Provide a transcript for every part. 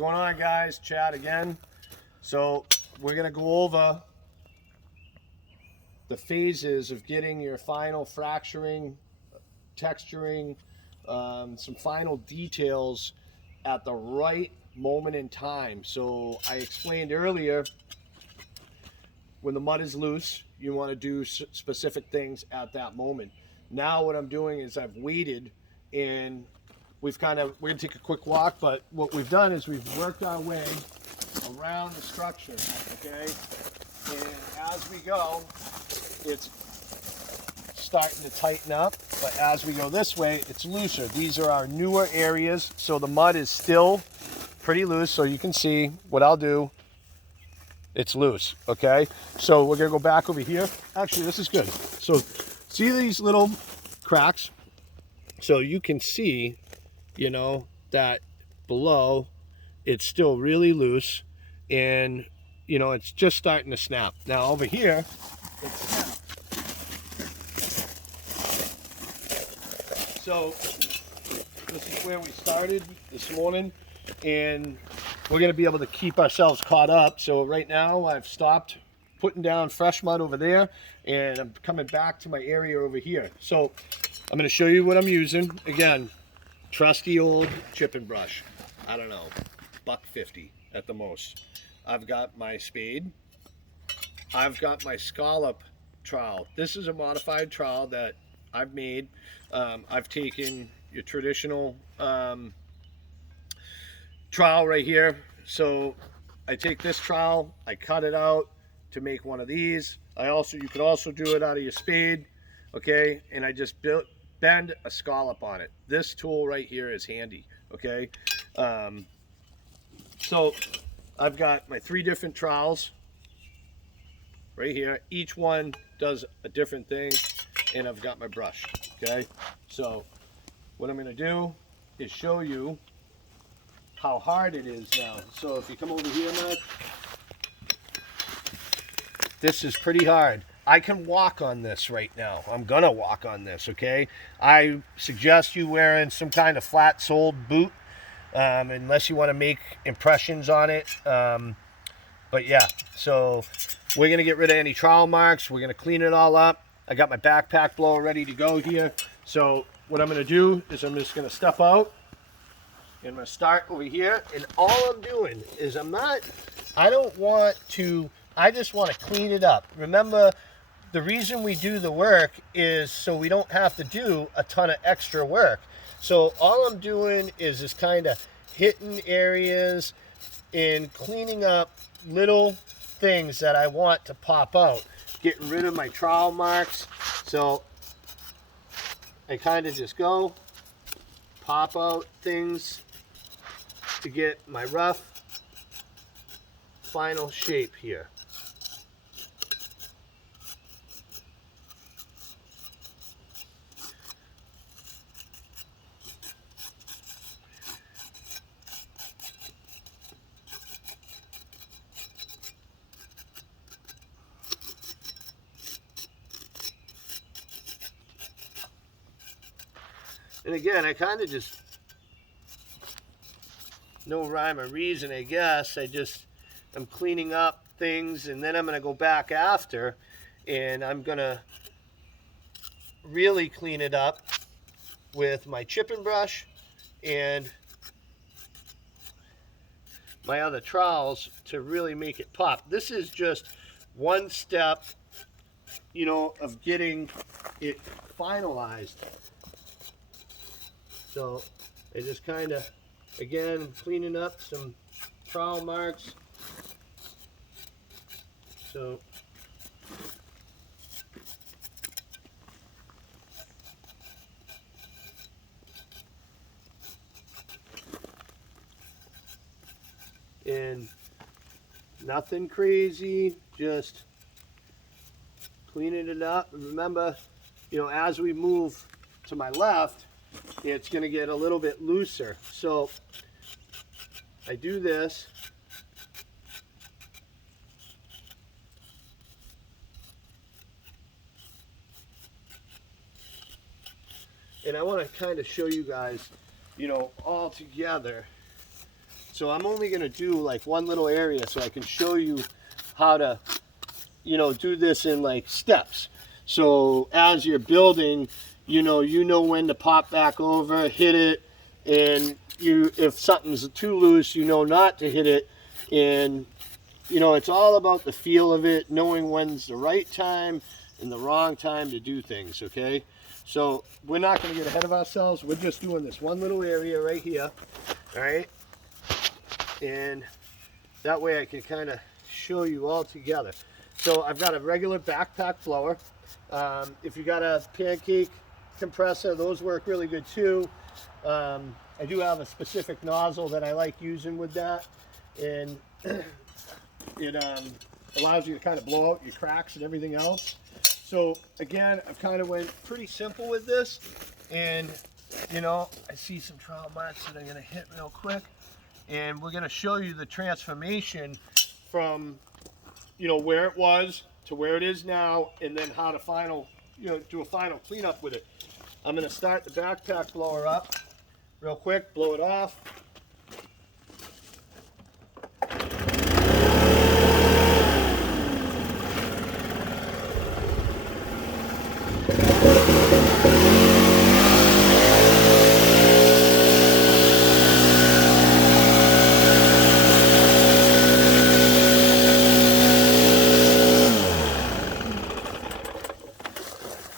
going on, guys? Chad again. So we're going to go over the phases of getting your final fracturing, texturing, some final details at the right moment in time. So I explained earlier, when the mud is loose, you want to do specific things at that moment. Now what I'm doing is I've waited, and we're gonna take a quick walk, but what we've done is we've worked our way around the structure, okay? And as we go, it's starting to tighten up, but as we go this way, it's looser. These are our newer areas, so the mud is still pretty loose, so you can see what I'll do. It's loose, okay? So we're gonna go back over here. Actually, this is good. So see these little cracks? So you can see, you know, that below it's still really loose, and you know, it's just starting to snap. Now over here, it's snapped. So this is where we started this morning, and we're going to be able to keep ourselves caught up. So right now I've stopped putting down fresh mud over there, and I'm coming back to my area over here. So I'm going to show you what I'm using. Again, trusty old chipping brush. I don't know, $1.50 at the most. I've got my spade. I've got my scallop trowel. This is a modified trowel that I've made. I've taken your traditional trowel right here. So I take this trowel, I cut it out to make one of these. You could also do it out of your spade, okay? And I just bend a scallop on it. This tool right here is handy, okay? So I've got my 3 different trowels right here. Each one does a different thing, and I've got my brush, okay? So what I'm gonna do is show you how hard it is now. So if you come over here, Mark, this is pretty hard. I can walk on this right now. I'm gonna walk on this, okay? I suggest you wearing some kind of flat-soled boot, unless you want to make impressions on it. But yeah, so we're gonna get rid of any trowel marks. We're gonna clean it all up. I got my backpack blower ready to go here. So what I'm gonna do is I'm just gonna step out. I'm going to start over here, and all I'm doing is I just want to clean it up. Remember, the reason we do the work is so we don't have to do a ton of extra work. So all I'm doing is just kind of hitting areas and cleaning up little things that I want to pop out. Getting rid of my trowel marks. So I kind of just go, pop out things to get my rough final shape here. And again, I kind of just, no rhyme or reason, I guess. I'm cleaning up things, and then I'm going to go back after, and I'm going to really clean it up with my chipping brush and my other trowels to really make it pop. This is just one step, you know, of getting it finalized. So I just kind of, again, cleaning up some trowel marks. So and nothing crazy, just cleaning it up. And remember, you know, as we move to my left, it's going to get a little bit looser. So I do this. And I want to kind of show you guys, you know, all together. So I'm only going to do like one little area so I can show you how to, you know, do this in like steps. So as you're building, you know when to pop back over, hit it, and if something's too loose, you know not to hit it. And you know, it's all about the feel of it, knowing when's the right time and the wrong time to do things, okay? So we're not going to get ahead of ourselves. We're just doing this one little area right here, all right? And that way I can kind of show you all together. So I've got a regular backpack blower. If you got a pancake compressor, those work really good too. I do have a specific nozzle that I like using with that, and it allows you to kind of blow out your cracks and everything else. So again, I've kind of went pretty simple with this, and you know, I see some trowel marks that I'm going to hit real quick, and we're going to show you the transformation from, you know, where it was to where it is now, and then how to do a final cleanup with it. I'm going to start the backpack blower up real quick, blow it off.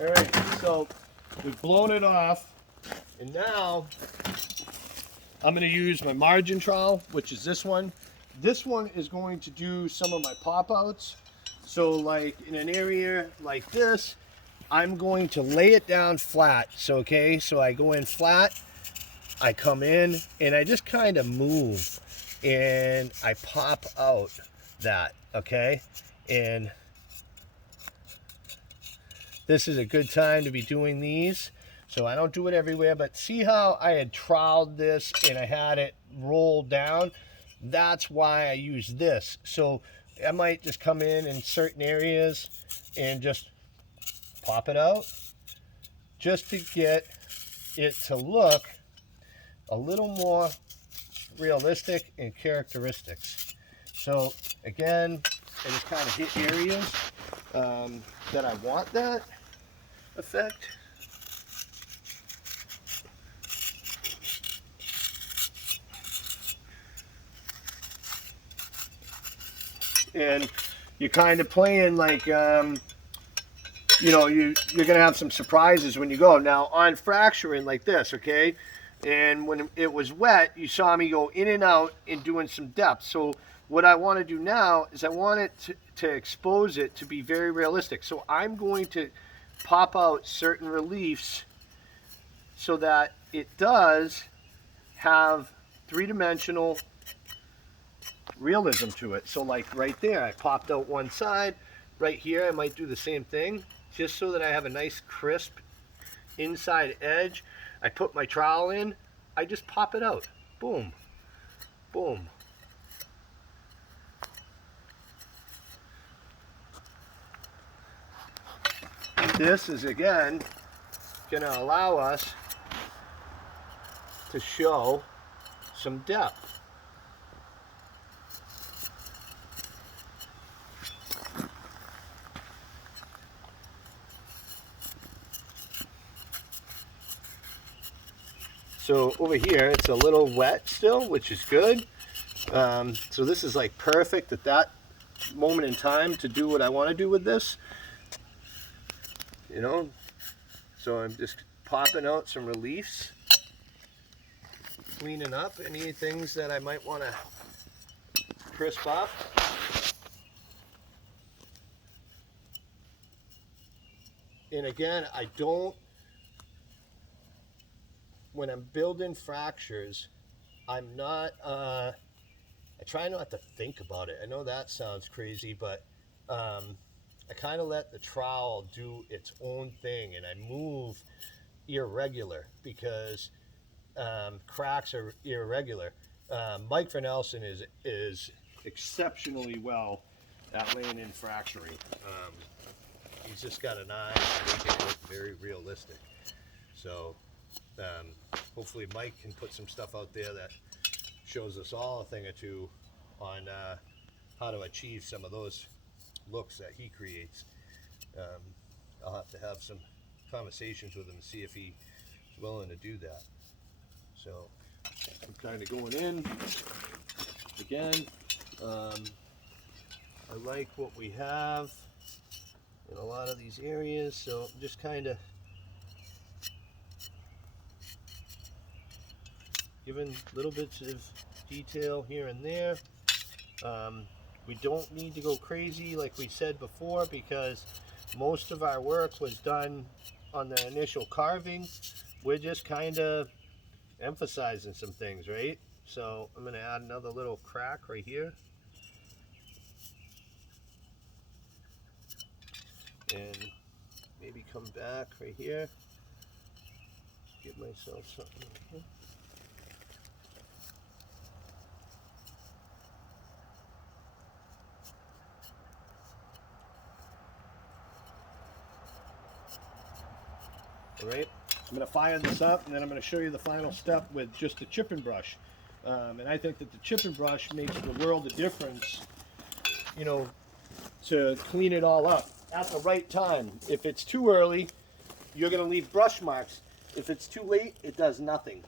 All right, so we've blown it off, and now I'm going to use my margin trowel, which is this one. This one is going to do some of my pop-outs. So like in an area like this, I'm going to lay it down flat. So okay, so I go in flat, I come in, and I just kind of move, and I pop out that, okay? And this is a good time to be doing these. So I don't do it everywhere, but see how I had troweled this and I had it rolled down? That's why I use this. So I might just come in certain areas and just pop it out, just to get it to look a little more realistic and characteristics. So again, I just kind of hit areas that I want that effect. And you're kind of playing like, you know, you're going to have some surprises when you go. Now, on fracturing like this, okay, and when it was wet, you saw me go in and out and doing some depth. So what I want to do now is I want it to expose it to be very realistic. So I'm going to pop out certain reliefs so that it does have three-dimensional realism to it. So like right there, I popped out one side. Right here, I might do the same thing, just so that I have a nice crisp inside edge. I put my trowel in, I just pop it out. Boom, boom. This is again going to allow us to show some depth. So over here, it's a little wet still, which is good. So this is like perfect at that moment in time to do what I want to do with this. You know, so I'm just popping out some reliefs, cleaning up any things that I might want to crisp up. And again, I don't, when I'm building fractures, I'm not, I try not to think about it. I know that sounds crazy, but I kind of let the trowel do its own thing, and I move irregular because cracks are irregular. Mike Vernelson is exceptionally well at laying in fracturing. He's just got an eye to make it look very realistic. So hopefully Mike can put some stuff out there that shows us all a thing or two on how to achieve some of those looks that he creates. I'll have to have some conversations with him and see if he's willing to do that. So I'm kind of going in again. I like what we have in a lot of these areas, so I'm just kind of giving little bits of detail here and there. We don't need to go crazy like we said before, because most of our work was done on the initial carving. We're just kind of emphasizing some things, right? So I'm going to add another little crack right here. And maybe come back right here. Give myself something right here. All right, I'm going to fire this up, and then I'm going to show you the final step with just the chipping brush. And I think that the chipping brush makes the world of difference, you know, to clean it all up at the right time. If it's too early, you're going to leave brush marks. If it's too late, it does nothing.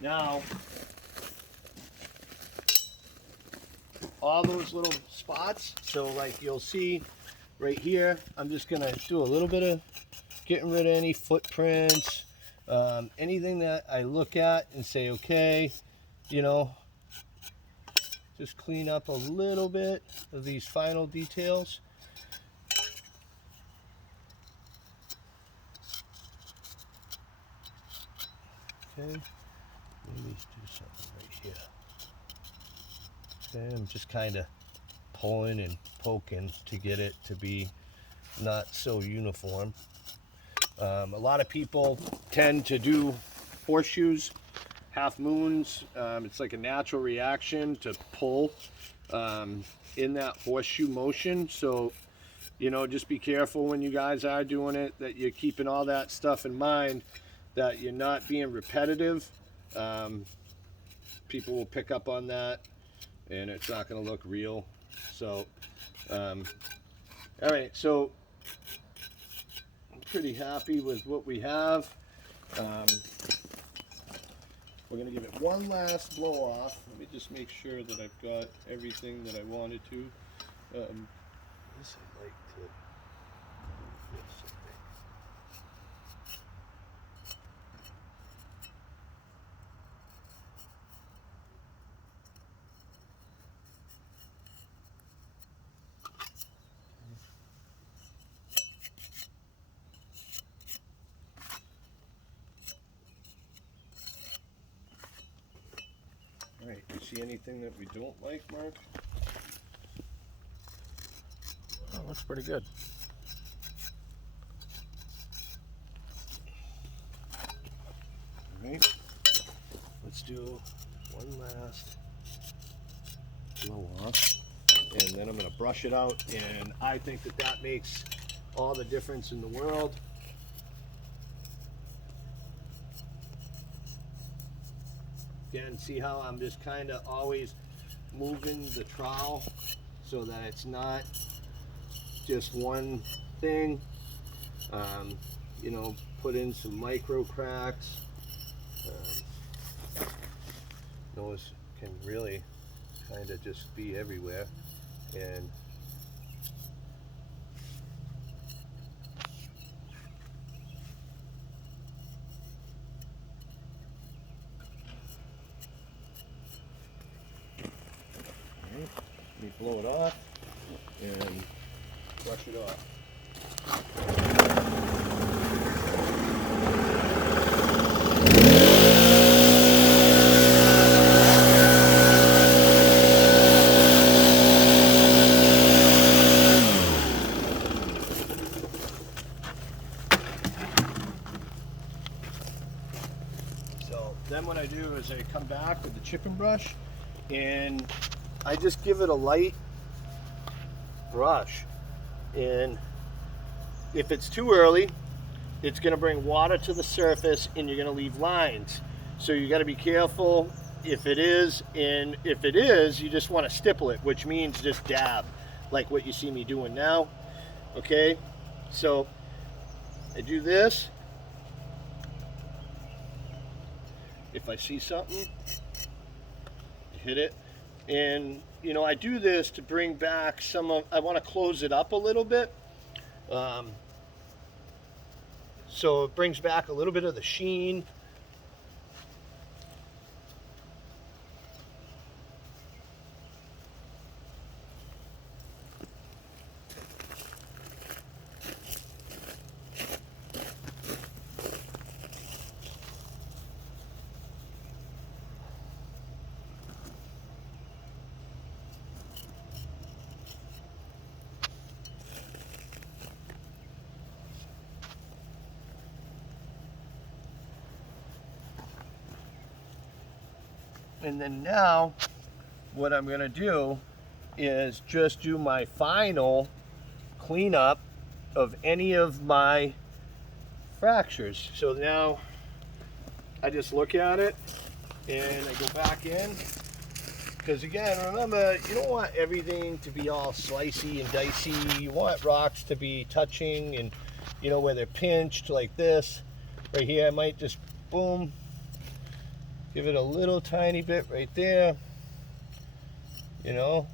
Now, all those little spots, so like you'll see right here, I'm just gonna do a little bit of getting rid of any footprints, anything that I look at and say, okay, you know, just clean up a little bit of these final details. Okay. Maybe do something right here. Okay, I'm just kind of pulling and poking to get it to be not so uniform. A lot of people tend to do horseshoes, half moons. It's like a natural reaction to pull in that horseshoe motion. So, you know, just be careful when you guys are doing it, that you're keeping all that stuff in mind, that you're not being repetitive. People will pick up on that, and it's not going to look real. So, all right, so I'm pretty happy with what we have. We're going to give it one last blow off. Let me just make sure that I've got everything that I wanted to. This I'd like to do this, I think. All right, you see anything that we don't like, Mark? Oh, looks pretty good. All right, let's do one last blow off, and then I'm going to brush it out, and I think that that makes all the difference in the world. Again, see how I'm just kind of always moving the trowel so that it's not just one thing. You know, put in some micro cracks. Those can really kind of just be everywhere. And let me blow it off and brush it off. then what I do is I come back with the chipping brush and I just give it a light brush. And if it's too early, it's going to bring water to the surface and you're going to leave lines. So you got to be careful if it is, and if it is, you just want to stipple it, which means just dab, like what you see me doing now. Okay, so I do this. If I see something, hit it. And you know, I do this to bring back some of, I want to close it up a little bit. So it brings back a little bit of the sheen. And then now what I'm gonna do is just do my final cleanup of any of my fractures. So now I just look at it and I go back in. Because again, remember, you don't want everything to be all slicey and dicey. You want rocks to be touching and, you know, where they're pinched like this. Right here, I might just, boom, give it a little tiny bit right there, you know.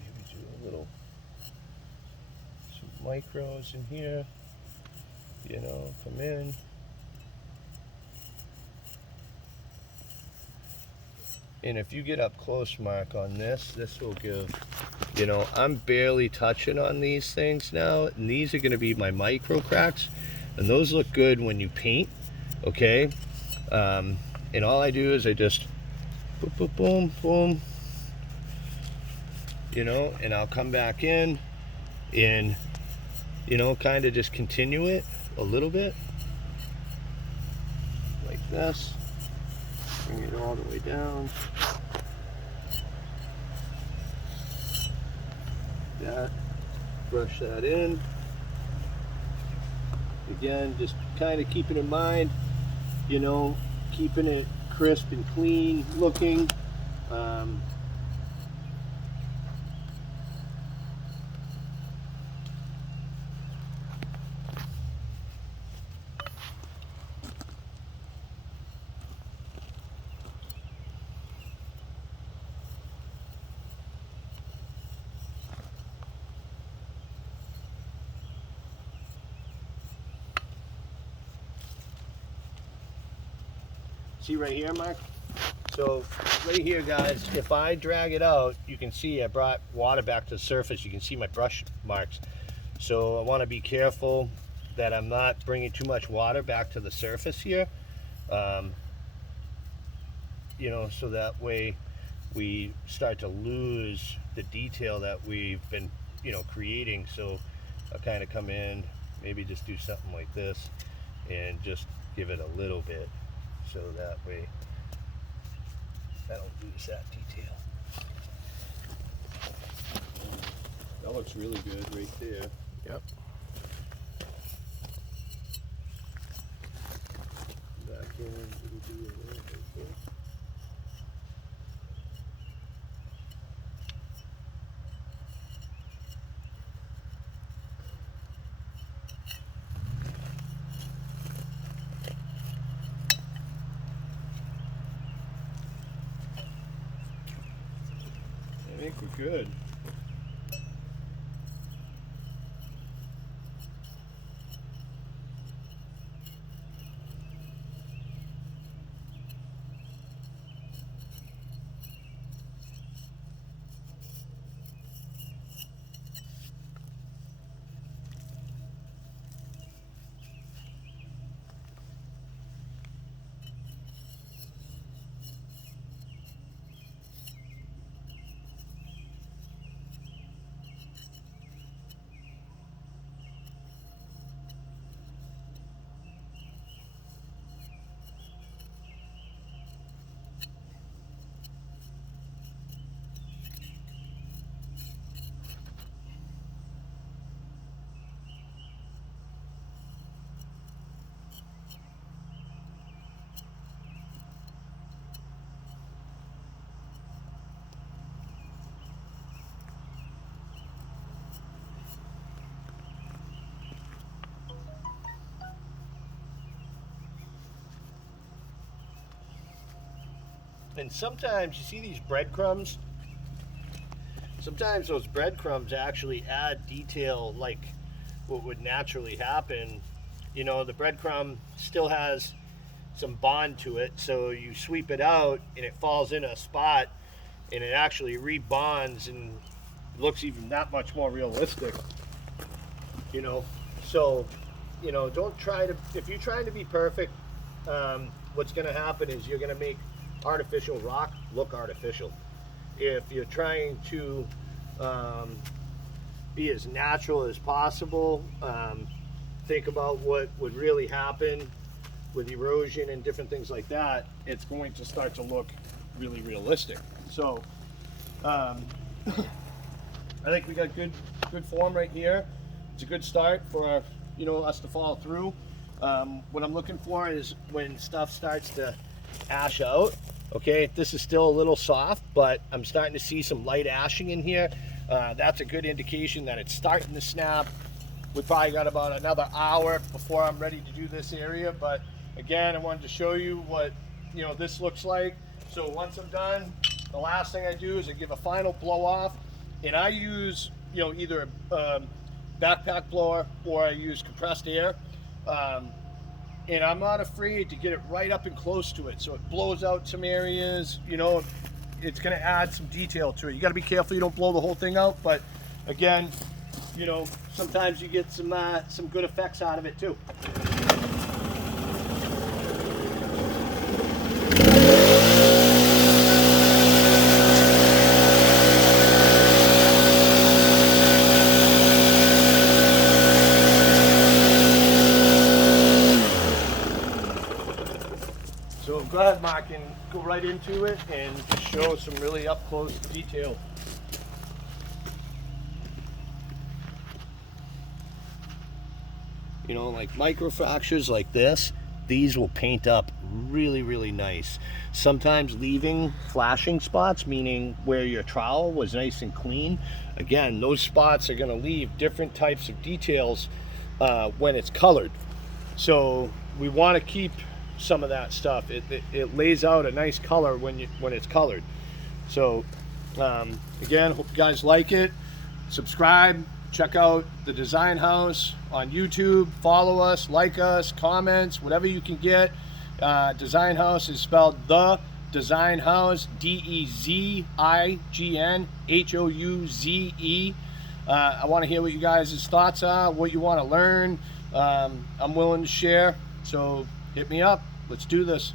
Maybe do a little, some micros in here, you know, come in. And if you get up close, Mark, on this, this will give, you know, I'm barely touching on these things now. And these are going to be my micro cracks. And those look good when you paint, okay? And all I do is I just, boom, boom, boom, boom, you know, and I'll come back in and, you know, kind of just continue it a little bit. Like this. Bring it all the way down. That, brush that in. Again, just kind of keeping in mind, you know, keeping it crisp and clean looking. See right here, Mark? So right here, guys, if I drag it out, you can see I brought water back to the surface. You can see my brush marks. So I want to be careful that I'm not bringing too much water back to the surface here. You know, so that way we start to lose the detail that we've been, you know, creating. So I'll kind of come in, maybe just do something like this and just give it a little bit. So that way I don't lose that detail. That looks really good right there. Yep. Back in, it'll do a little bit there. I think we're good. And sometimes you see these breadcrumbs. Sometimes those breadcrumbs actually add detail like what would naturally happen. You know, the breadcrumb still has some bond to it, so you sweep it out and it falls in a spot and it actually rebonds and looks even that much more realistic. You know, so, you know, don't try to, if you're trying to be perfect, what's going to happen is you're going to make artificial rock look artificial. If you're trying to be as natural as possible, think about what would really happen with erosion and different things like that, it's going to start to look really realistic. So I think we got good form right here. It's a good start for, you know, us to follow through. What I'm looking for is when stuff starts to ash out. Okay, this is still a little soft, but I'm starting to see some light ashing in here. That's a good indication that it's starting to snap. We probably got about another hour before I'm ready to do this area, but again, I wanted to show you what, you know, this looks like. So once I'm done, the last thing I do is I give a final blow off, and I use, you know, either a backpack blower or I use compressed air. And I'm not afraid to get it right up and close to it, so it blows out some areas. You know, it's going to add some detail to it. You got to be careful you don't blow the whole thing out, but again, you know, sometimes you get some good effects out of it too. So go ahead, Mark, and go right into it and just show some really up close detail. You know, like microfractures like this, these will paint up really, really nice. Sometimes leaving flashing spots, meaning where your trowel was nice and clean, again, those spots are going to leave different types of details when it's colored. So we want to keep some of that stuff. It lays out a nice color when it's colored. So again, hope you guys like it. Subscribe, check out the Design House on YouTube, follow us, like us, comments, whatever you can get. Design House is spelled The Design House, DEZIGNHOUZE. I want to hear what you guys' thoughts are, what you want to learn. I'm willing to share, so hit me up. Let's do this.